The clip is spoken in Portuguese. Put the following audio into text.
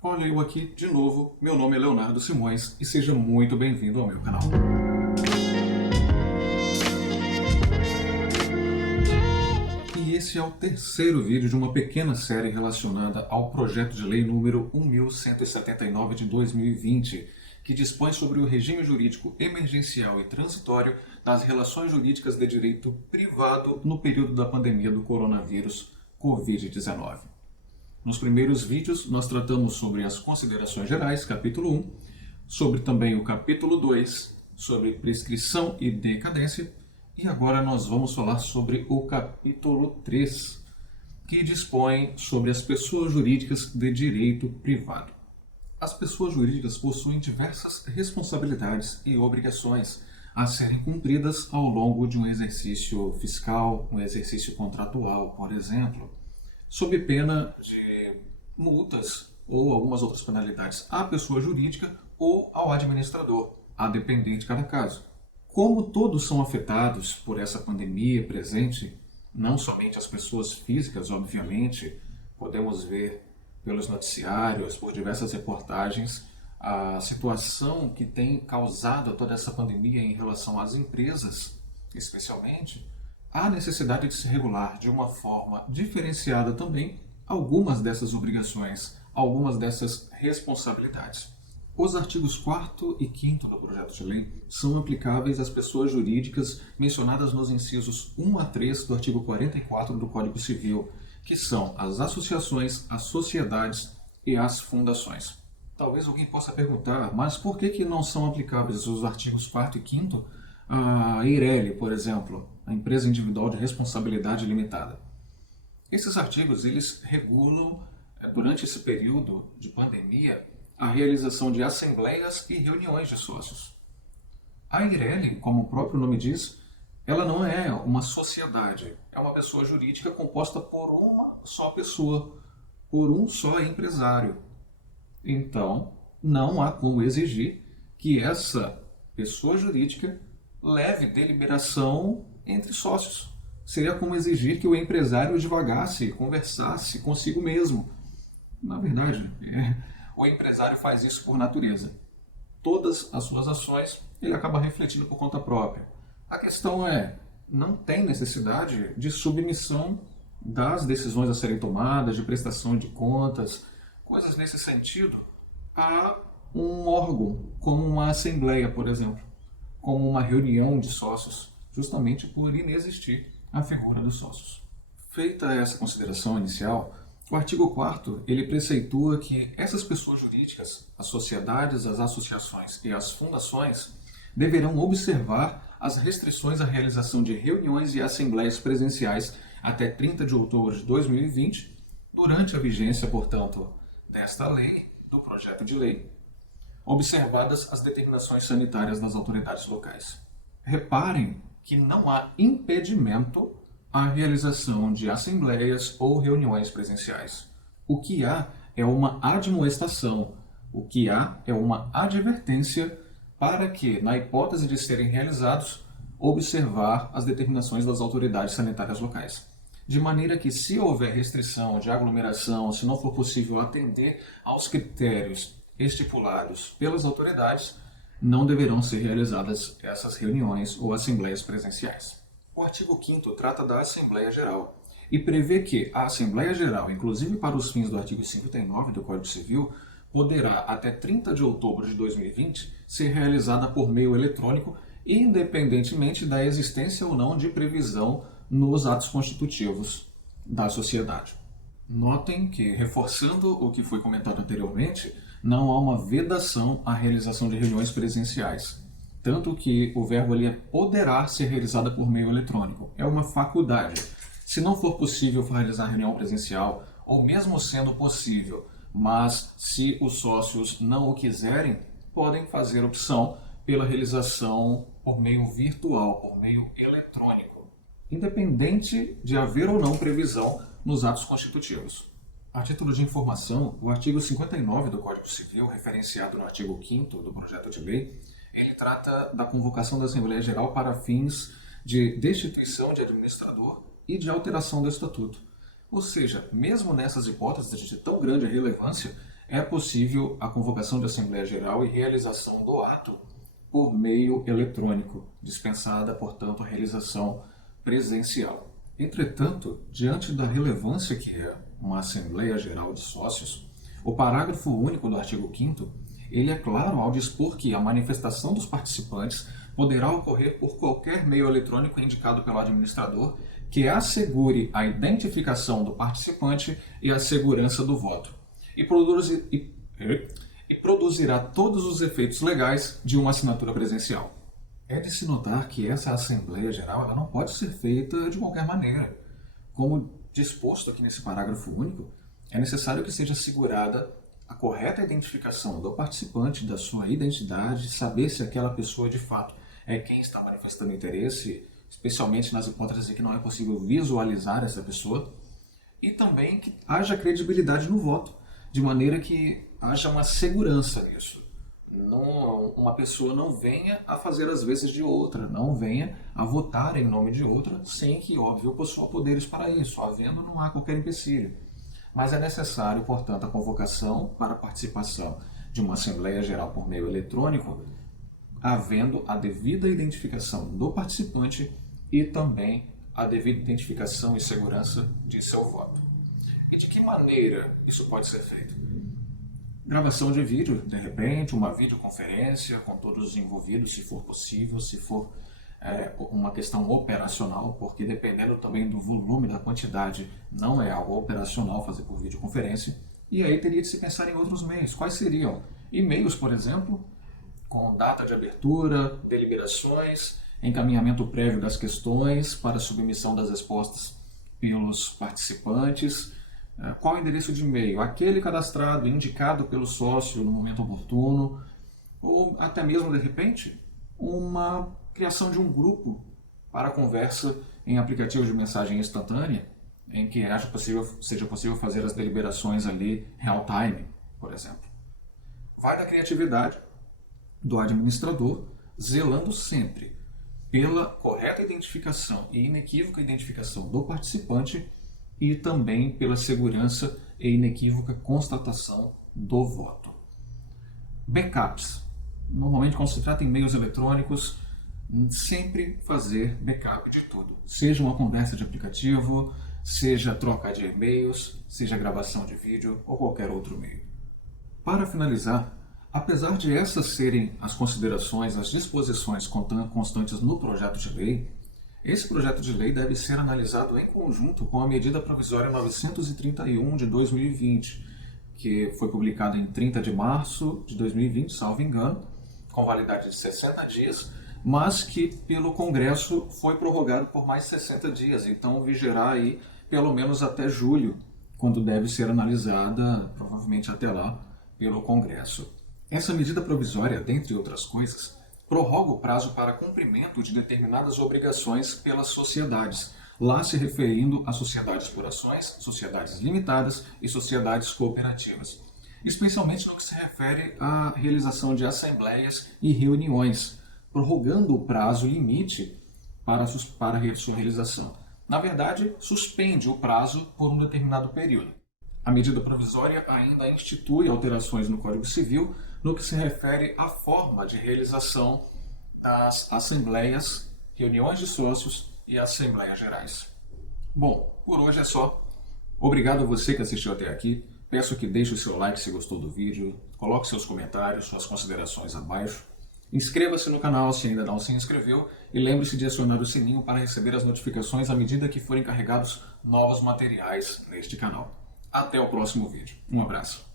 Olha eu aqui de novo, meu nome é Leonardo Simões e seja muito bem-vindo ao meu canal. E esse é o terceiro vídeo de uma pequena série relacionada ao projeto de lei número 1179 de 2020, que dispõe sobre o regime jurídico emergencial e transitório das relações jurídicas de direito privado no período da pandemia do coronavírus Covid-19. Nos primeiros vídeos, nós tratamos sobre as considerações gerais, capítulo 1, sobre também o capítulo 2, sobre prescrição e decadência, e agora nós vamos falar sobre o capítulo 3, que dispõe sobre as pessoas jurídicas de direito privado. As pessoas jurídicas possuem diversas responsabilidades e obrigações a serem cumpridas ao longo de um exercício fiscal, um exercício contratual, por exemplo, sob pena de multas ou algumas outras penalidades à pessoa jurídica ou ao administrador, a depender de cada caso. Como todos são afetados por essa pandemia presente, não somente as pessoas físicas, obviamente, podemos ver pelos noticiários, por diversas reportagens, a situação que tem causado toda essa pandemia em relação às empresas, especialmente, há necessidade de se regular de uma forma diferenciada também algumas dessas obrigações, algumas dessas responsabilidades. Os artigos 4º e 5º do projeto de lei são aplicáveis às pessoas jurídicas mencionadas nos incisos 1 a 3 do artigo 44 do Código Civil, que são as associações, as sociedades e as fundações. Talvez alguém possa perguntar, mas por que não são aplicáveis os artigos 4º e 5º à Eireli, por exemplo, a empresa individual de responsabilidade limitada? Esses artigos eles regulam, durante esse período de pandemia, a realização de assembleias e reuniões de sócios. A Eireli, como o próprio nome diz, ela não é uma sociedade, é uma pessoa jurídica composta por uma só pessoa, por um só empresário. Então, não há como exigir que essa pessoa jurídica leve deliberação entre sócios. Seria como exigir que o empresário divagasse, conversasse consigo mesmo. Na verdade, o empresário faz isso por natureza. Todas as suas ações ele acaba refletindo por conta própria. A questão é, não tem necessidade de submissão das decisões a serem tomadas, de prestação de contas, coisas nesse sentido, a um órgão, como uma assembleia, por exemplo, como uma reunião de sócios, justamente por inexistir a figura dos sócios. Feita essa consideração inicial, o artigo 4º ele preceitua que essas pessoas jurídicas, as sociedades, as associações e as fundações, deverão observar as restrições à realização de reuniões e assembleias presenciais até 30 de outubro de 2020, durante a vigência, portanto, desta lei, do projeto de lei, observadas as determinações sanitárias das autoridades locais. Reparem que não há impedimento à realização de assembleias ou reuniões presenciais. O que há é uma admoestação, o que há é uma advertência para que, na hipótese de serem realizados, observar as determinações das autoridades sanitárias locais. De maneira que, se houver restrição de aglomeração, se não for possível atender aos critérios estipulados pelas autoridades, não deverão ser realizadas essas reuniões ou assembleias presenciais. O artigo 5º trata da Assembleia Geral e prevê que a Assembleia Geral, inclusive para os fins do artigo 59 do Código Civil, poderá, até 30 de outubro de 2020, ser realizada por meio eletrônico, independentemente da existência ou não de previsão nos atos constitutivos da sociedade. Notem que, reforçando o que foi comentado anteriormente, não há uma vedação à realização de reuniões presenciais. Tanto que o verbo ali é poderá ser realizada por meio eletrônico. É uma faculdade. Se não for possível realizar reunião presencial, ou mesmo sendo possível, mas se os sócios não o quiserem, podem fazer opção pela realização por meio virtual, por meio eletrônico, independente de haver ou não previsão nos atos constitutivos. A título de informação, o artigo 59 do Código Civil, referenciado no artigo 5º do projeto de lei, ele trata da convocação da Assembleia Geral para fins de destituição de administrador e de alteração do estatuto. Ou seja, mesmo nessas hipóteses de tão grande relevância, é possível a convocação de Assembleia Geral e realização do ato por meio eletrônico, dispensada, portanto, a realização presencial. Entretanto, diante da relevância que é uma Assembleia Geral de Sócios, o parágrafo único do artigo 5º, ele é claro ao dispor que a manifestação dos participantes poderá ocorrer por qualquer meio eletrônico indicado pelo administrador que assegure a identificação do participante e a segurança do voto, e produzirá todos os efeitos legais de uma assinatura presencial. É de se notar que essa Assembleia Geral ela não pode ser feita de qualquer maneira. Como disposto aqui nesse parágrafo único, é necessário que seja assegurada a correta identificação do participante, da sua identidade, saber se aquela pessoa de fato é quem está manifestando interesse, especialmente nas hipóteses em que não é possível visualizar essa pessoa, e também que haja credibilidade no voto, de maneira que haja uma segurança nisso. Uma pessoa não venha a fazer as vezes de outra, não venha a votar em nome de outra, sem que, óbvio, possua poderes para isso. Havendo, não há qualquer empecilho. Mas é necessário, portanto, a convocação para a participação de uma Assembleia Geral por meio eletrônico, havendo a devida identificação do participante e também a devida identificação e segurança de seu voto. E de que maneira isso pode ser feito? Gravação de vídeo, de repente, uma videoconferência com todos os envolvidos, se for possível, se for uma questão operacional, porque dependendo também do volume, da quantidade, não é algo operacional fazer por videoconferência, e aí teria de se pensar em outros meios. Quais seriam? E-mails, por exemplo, com data de abertura, deliberações, encaminhamento prévio das questões para submissão das respostas pelos participantes. Qual o endereço de e-mail? Aquele cadastrado, indicado pelo sócio no momento oportuno, ou até mesmo, de repente, uma criação de um grupo para conversa em aplicativo de mensagem instantânea, em que seja possível fazer as deliberações ali real time, por exemplo. Vai da criatividade do administrador, zelando sempre pela correta identificação e inequívoca identificação do participante e também pela segurança e inequívoca constatação do voto. Backups. Normalmente, quando se trata em meios eletrônicos, sempre fazer backup de tudo. Seja uma conversa de aplicativo, seja troca de e-mails, seja gravação de vídeo ou qualquer outro meio. Para finalizar, apesar de essas serem as considerações, as disposições constantes no projeto de lei, esse projeto de lei deve ser analisado em conjunto com a medida provisória 931 de 2020, que foi publicada em 30 de março de 2020, salvo engano, com validade de 60 dias, mas que pelo Congresso foi prorrogado por mais 60 dias, então vigerá aí pelo menos até julho, quando deve ser analisada, provavelmente até lá, pelo Congresso. Essa medida provisória, dentre outras coisas, prorroga o prazo para cumprimento de determinadas obrigações pelas sociedades, lá se referindo a sociedades por ações, sociedades limitadas e sociedades cooperativas, especialmente no que se refere à realização de assembleias e reuniões, prorrogando o prazo limite para sua realização. Na verdade, suspende o prazo por um determinado período. A medida provisória ainda institui alterações no Código Civil no que se refere à forma de realização das assembleias, reuniões de sócios e assembleias gerais. Bom, por hoje é só. Obrigado a você que assistiu até aqui. Peço que deixe o seu like se gostou do vídeo, coloque seus comentários, suas considerações abaixo. Inscreva-se no canal se ainda não se inscreveu e lembre-se de acionar o sininho para receber as notificações à medida que forem carregados novos materiais neste canal. Até o próximo vídeo. Um abraço.